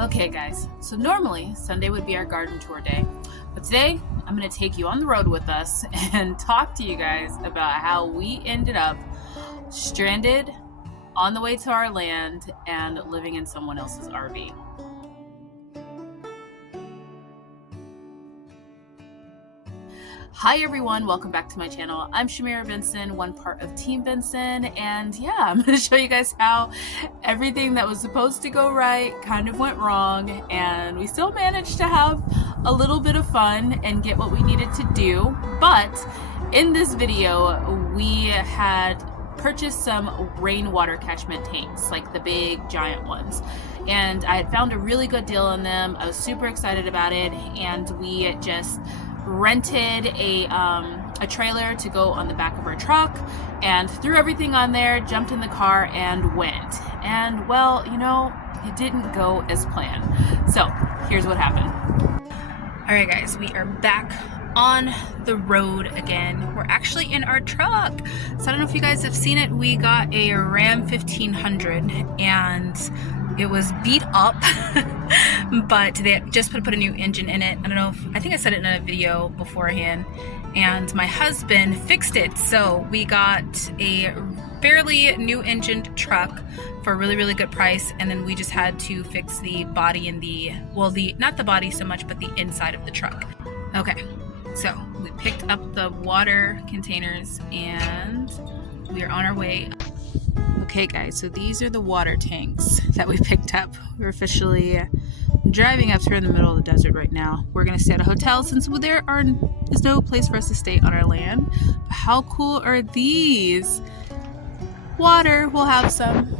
Okay guys, so normally Sunday would be our garden tour day, but today I'm going to take you on the road with us and talk to you guys about how we ended up stranded on the way to our land and living in someone else's RV. Hi everyone, welcome back to my channel. I'm Shamira Benson, one part of Team Benson, and yeah, I'm going to show you guys how everything that was supposed to go right kind of went wrong, and we still managed to have a little bit of fun and get what we needed to do. But in this video, we had purchased some rainwater catchment tanks, like the big giant ones, and I had found a really good deal on them. I was super excited about it, and we just rented a trailer to go on the back of our truck and threw everything on there, jumped in the car and went. And well, you know, it didn't go as planned. So here's what happened. All right guys, we are back on the road again. We're actually in our truck. So I don't know if you guys have seen it. We got a Ram 1500 and it was beat up, but they just put a new engine in it. I don't know I think I said it in a video beforehand, and my husband fixed it. So we got a fairly new engined truck for a really good price, and then we just had to fix the body and not the body so much, but the inside of the truck. Okay, so we picked up the water containers and we are on our way. Okay guys, so these are the water tanks that we picked up. We're officially driving up here in the middle of the desert right now. We're gonna stay at a hotel since there is no place for us to stay on our land. But how cool are these? Water, we'll have some.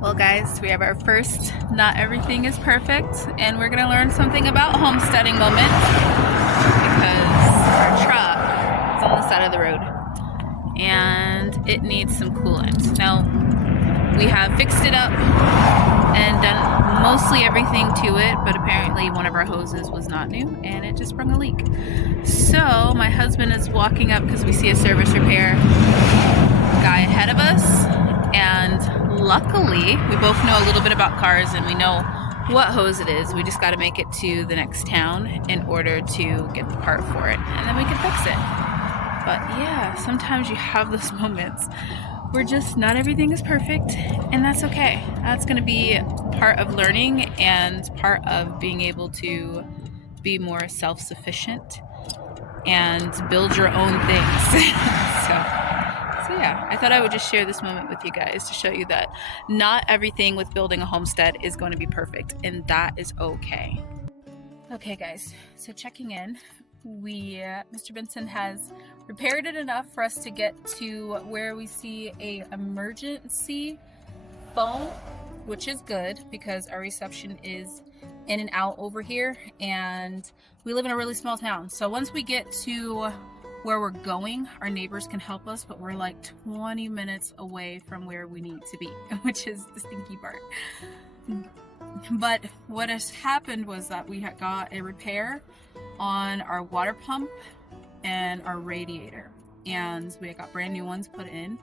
Well guys, we have our first Not Everything is Perfect, and we're gonna learn something about Homesteading Moment because our truck is on the side of the road and it needs some coolant. Now, we have fixed it up and done mostly everything to it, but apparently one of our hoses was not new and it just sprung a leak. So my husband is walking up because we see a service repair guy ahead of us, and luckily we both know a little bit about cars and we know what hose it is. We just got to make it to the next town in order to get the part for it, and then we can fix it. But yeah, sometimes you have those moments where just not everything is perfect, and that's okay. That's going to be part of learning and part of being able to be more self-sufficient and build your own things. So yeah, I thought I would just share this moment with you guys to show you that not everything with building a homestead is going to be perfect, and that is okay. Okay guys, so checking in, Mr. Benson has repaired it enough for us to get to where we see a emergency phone, which is good because our reception is in and out over here, and we live in a really small town. So once we get to where we're going, our neighbors can help us, but we're like 20 minutes away from where we need to be, which is the stinky part. But what has happened was that we had got a repair on our water pump and our radiator, and we got brand new ones put in,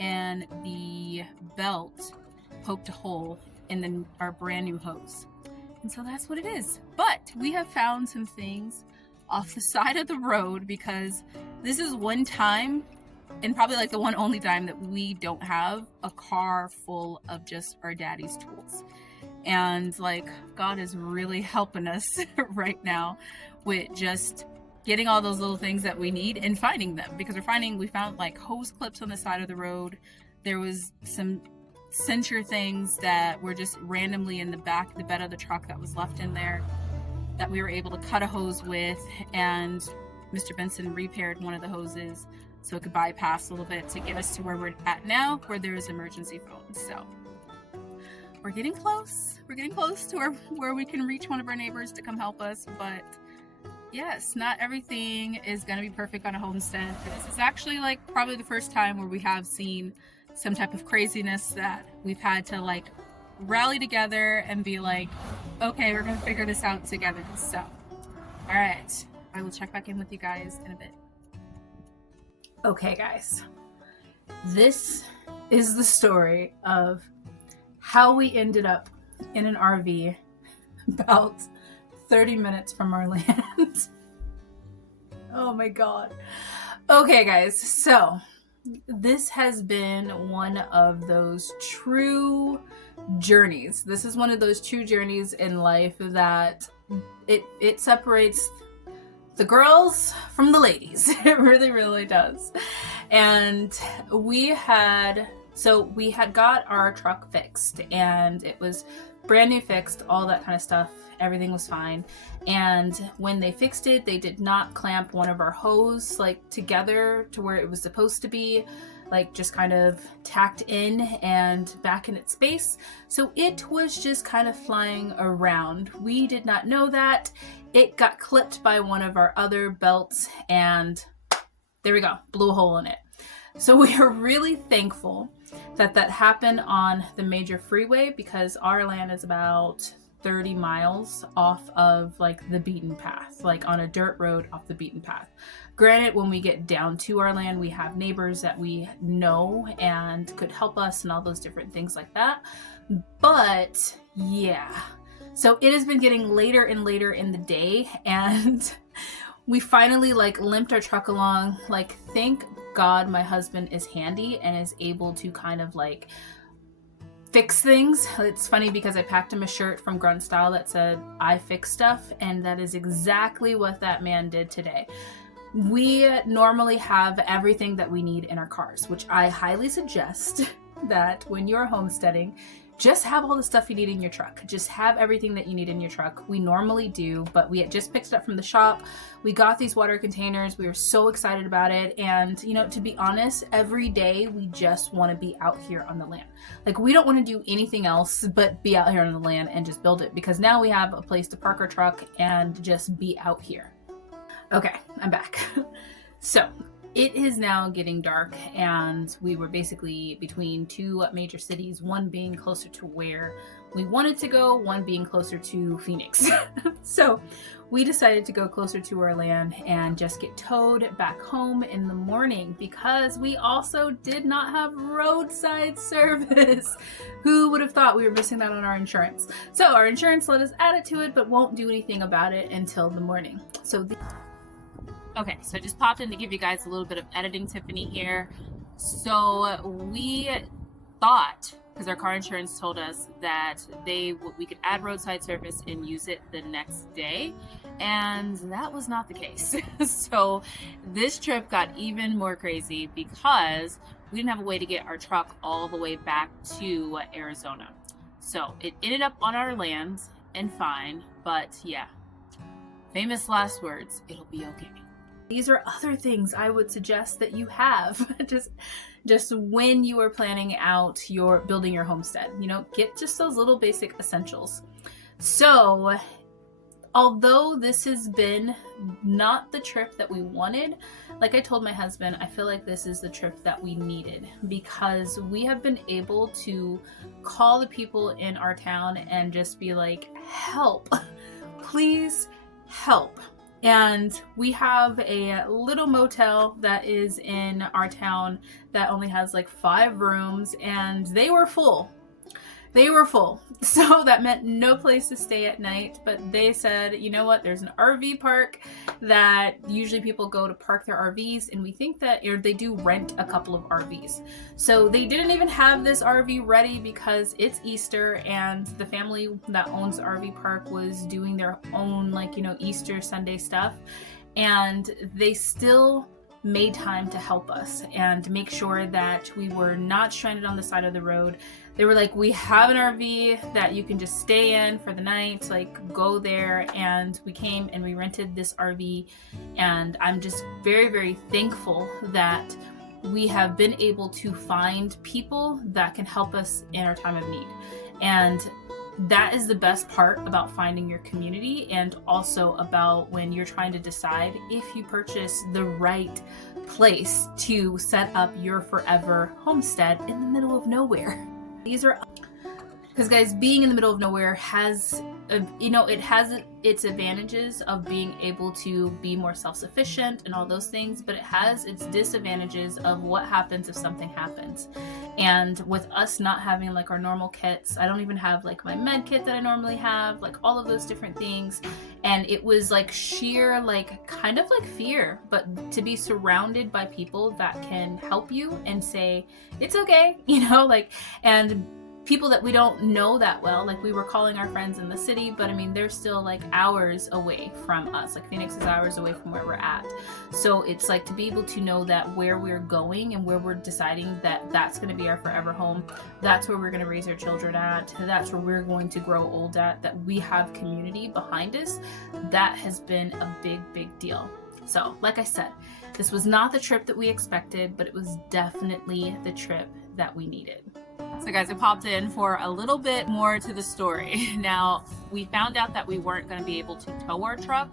and the belt poked a hole in our brand new hose, and so that's what it is. But we have found some things off the side of the road because this is one time, and probably like the one only time, that we don't have a car full of just our daddy's tools. And like, God is really helping us right now with just getting all those little things that we need and finding them, because we found like hose clips on the side of the road. There was some cincher things that were just randomly in the bed of the truck that was left in there that we were able to cut a hose with, and Mr. Benson repaired one of the hoses so it could bypass a little bit to get us to where we're at now, where there is emergency phones. So we're getting close. We're getting close to where we can reach one of our neighbors to come help us. But yes, not everything is going to be perfect on a homestead. This is actually like probably the first time where we have seen some type of craziness that we've had to like rally together and be like, okay, we're gonna figure this out together. So all right, I will check back in with you guys in a bit. Okay, guys, this is the story of how we ended up in an RV about 30 minutes from our land. Oh my God. Okay, guys, so this has been one of those true journeys. This is one of those true journeys in life that it separates the girls from the ladies. It really, really does. And we had got our truck fixed, and it was brand new fixed, all that kind of stuff. Everything was fine. And when they fixed it, they did not clamp one of our hose like together to where it was supposed to be, like just kind of tacked in and back in its space. So it was just kind of flying around. We did not know that. It got clipped by one of our other belts, and there we go, blew a hole in it. So we are really thankful that happened on the major freeway, because our land is about 30 miles off of like the beaten path, like on a dirt road off the beaten path. Granted, when we get down to our land, we have neighbors that we know and could help us and all those different things like that. But yeah, so it has been getting later and later in the day, and we finally like limped our truck along. Like, thank God my husband is handy and is able to kind of like fix things. It's funny because I packed him a shirt from Grunt Style that said, "I fix stuff," and that is exactly what that man did today. We normally have everything that we need in our cars, which I highly suggest that when you're homesteading, just have all the stuff you need in your truck. Just have everything that you need in your truck. We normally do, but we had just picked it up from the shop. We got these water containers. We were so excited about it. And, you know, to be honest, every day we just want to be out here on the land. Like, we don't want to do anything else but be out here on the land and just build it, because now we have a place to park our truck and just be out here. Okay, I'm back. So it is now getting dark, and we were basically between two major cities, one being closer to where we wanted to go, one being closer to Phoenix. So we decided to go closer to our land and just get towed back home in the morning, because we also did not have roadside service. Who would have thought we were missing that on our insurance? So our insurance let us add it to it, but won't do anything about it until the morning. Okay, so I just popped in to give you guys a little bit of editing Tiffany here. So we thought, because our car insurance told us that we could add roadside service and use it the next day, and that was not the case. So this trip got even more crazy because we didn't have a way to get our truck all the way back to Arizona. So it ended up on our land and fine, but yeah, famous last words, it'll be okay. These are other things I would suggest that you have just when you are planning out building your homestead. You know, get just those little basic essentials. So although this has been not the trip that we wanted, like I told my husband, I feel like this is the trip that we needed, because we have been able to call the people in our town and just be like, help, please help. And we have a little motel that is in our town that only has like 5 rooms, and they were full. They were full. So that meant no place to stay at night, but they said, you know what, there's an RV park that usually people go to park their RVs, and we think that, or they do rent a couple of RVs. So they didn't even have this RV ready because it's Easter, and the family that owns the RV park was doing their own, like, you know, Easter Sunday stuff, and they still made time to help us and make sure that we were not stranded on the side of the road. They were like, we have an RV that you can just stay in for the night, like go there. And we came and we rented this RV, and I'm just very, very thankful that we have been able to find people that can help us in our time of need. And that is the best part about finding your community, and also about when you're trying to decide if you purchase the right place to set up your forever homestead in the middle of nowhere. These are, because guys, being in the middle of nowhere has you know, it has its advantages of being able to be more self-sufficient and all those things, but it has its disadvantages of what happens if something happens. And with us not having like our normal kits, I don't even have like my med kit that I normally have, like all of those different things. And it was like sheer, like kind of like fear, but to be surrounded by people that can help you and say, it's okay, you know, like, and people that we don't know that well, like we were calling our friends in the city, but I mean, they're still like hours away from us. Like Phoenix is hours away from where we're at. So it's like to be able to know that where we're going and where we're deciding that that's going to be our forever home, that's where we're going to raise our children at, that's where we're going to grow old at, that we have community behind us, that has been a big, big deal. So like I said, this was not the trip that we expected, but it was definitely the trip that we needed. So guys, I popped in for a little bit more to the story. Now, we found out that we weren't going to be able to tow our truck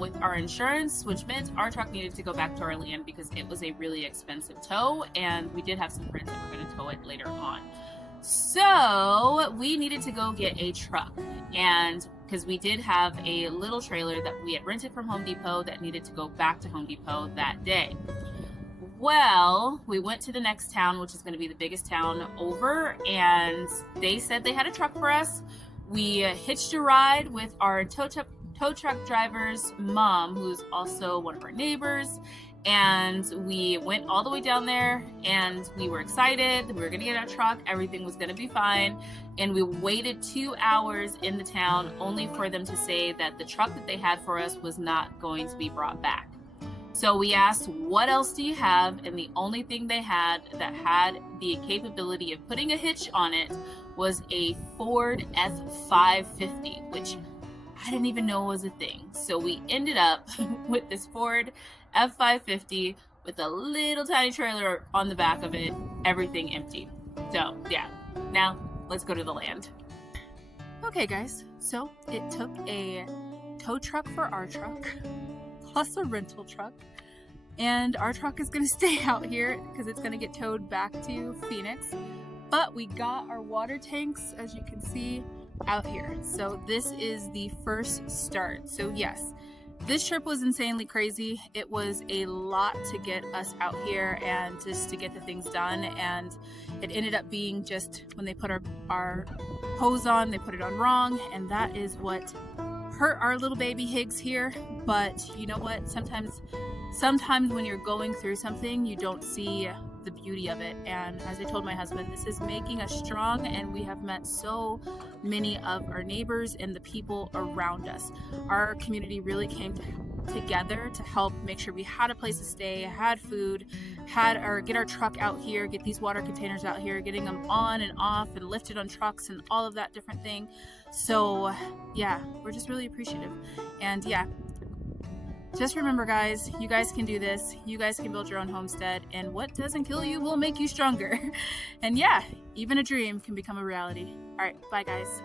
with our insurance, which meant our truck needed to go back to our land because it was a really expensive tow, and we did have some friends that were going to tow it later on. So we needed to go get a truck, and because we did have a little trailer that we had rented from Home Depot that needed to go back to Home Depot that day. Well, we went to the next town, which is going to be the biggest town over, and they said they had a truck for us. We hitched a ride with our tow truck driver's mom, who's also one of our neighbors, and we went all the way down there, and we were excited. We were going to get our truck. Everything was going to be fine, and we waited 2 hours in the town only for them to say that the truck that they had for us was not going to be brought back. So we asked, what else do you have? And the only thing they had that had the capability of putting a hitch on it was a Ford F550, which I didn't even know was a thing. So we ended up with this Ford F550 with a little tiny trailer on the back of it, everything empty. So yeah, now let's go to the land. Okay guys, so it took a tow truck for our truck, plus a rental truck, and our truck is going to stay out here because it's going to get towed back to Phoenix, but we got our water tanks, as you can see, out here. So this is the first start. So yes, this trip was insanely crazy. It was a lot to get us out here and just to get the things done, and it ended up being just when they put our hose on, they put it on wrong, and that is what hurt our little baby Higgs here. But you know what, sometimes when you're going through something, you don't see the beauty of it. And as I told my husband, this is making us strong, and we have met so many of our neighbors and the people around us. Our community really came together to help make sure we had a place to stay, had food, get our truck out here, get these water containers out here, getting them on and off and lifted on trucks and all of that different thing. So yeah, we're just really appreciative. And yeah, just remember guys, you guys can do this. You guys can build your own homestead, and what doesn't kill you will make you stronger. And yeah, even a dream can become a reality. All right, bye guys.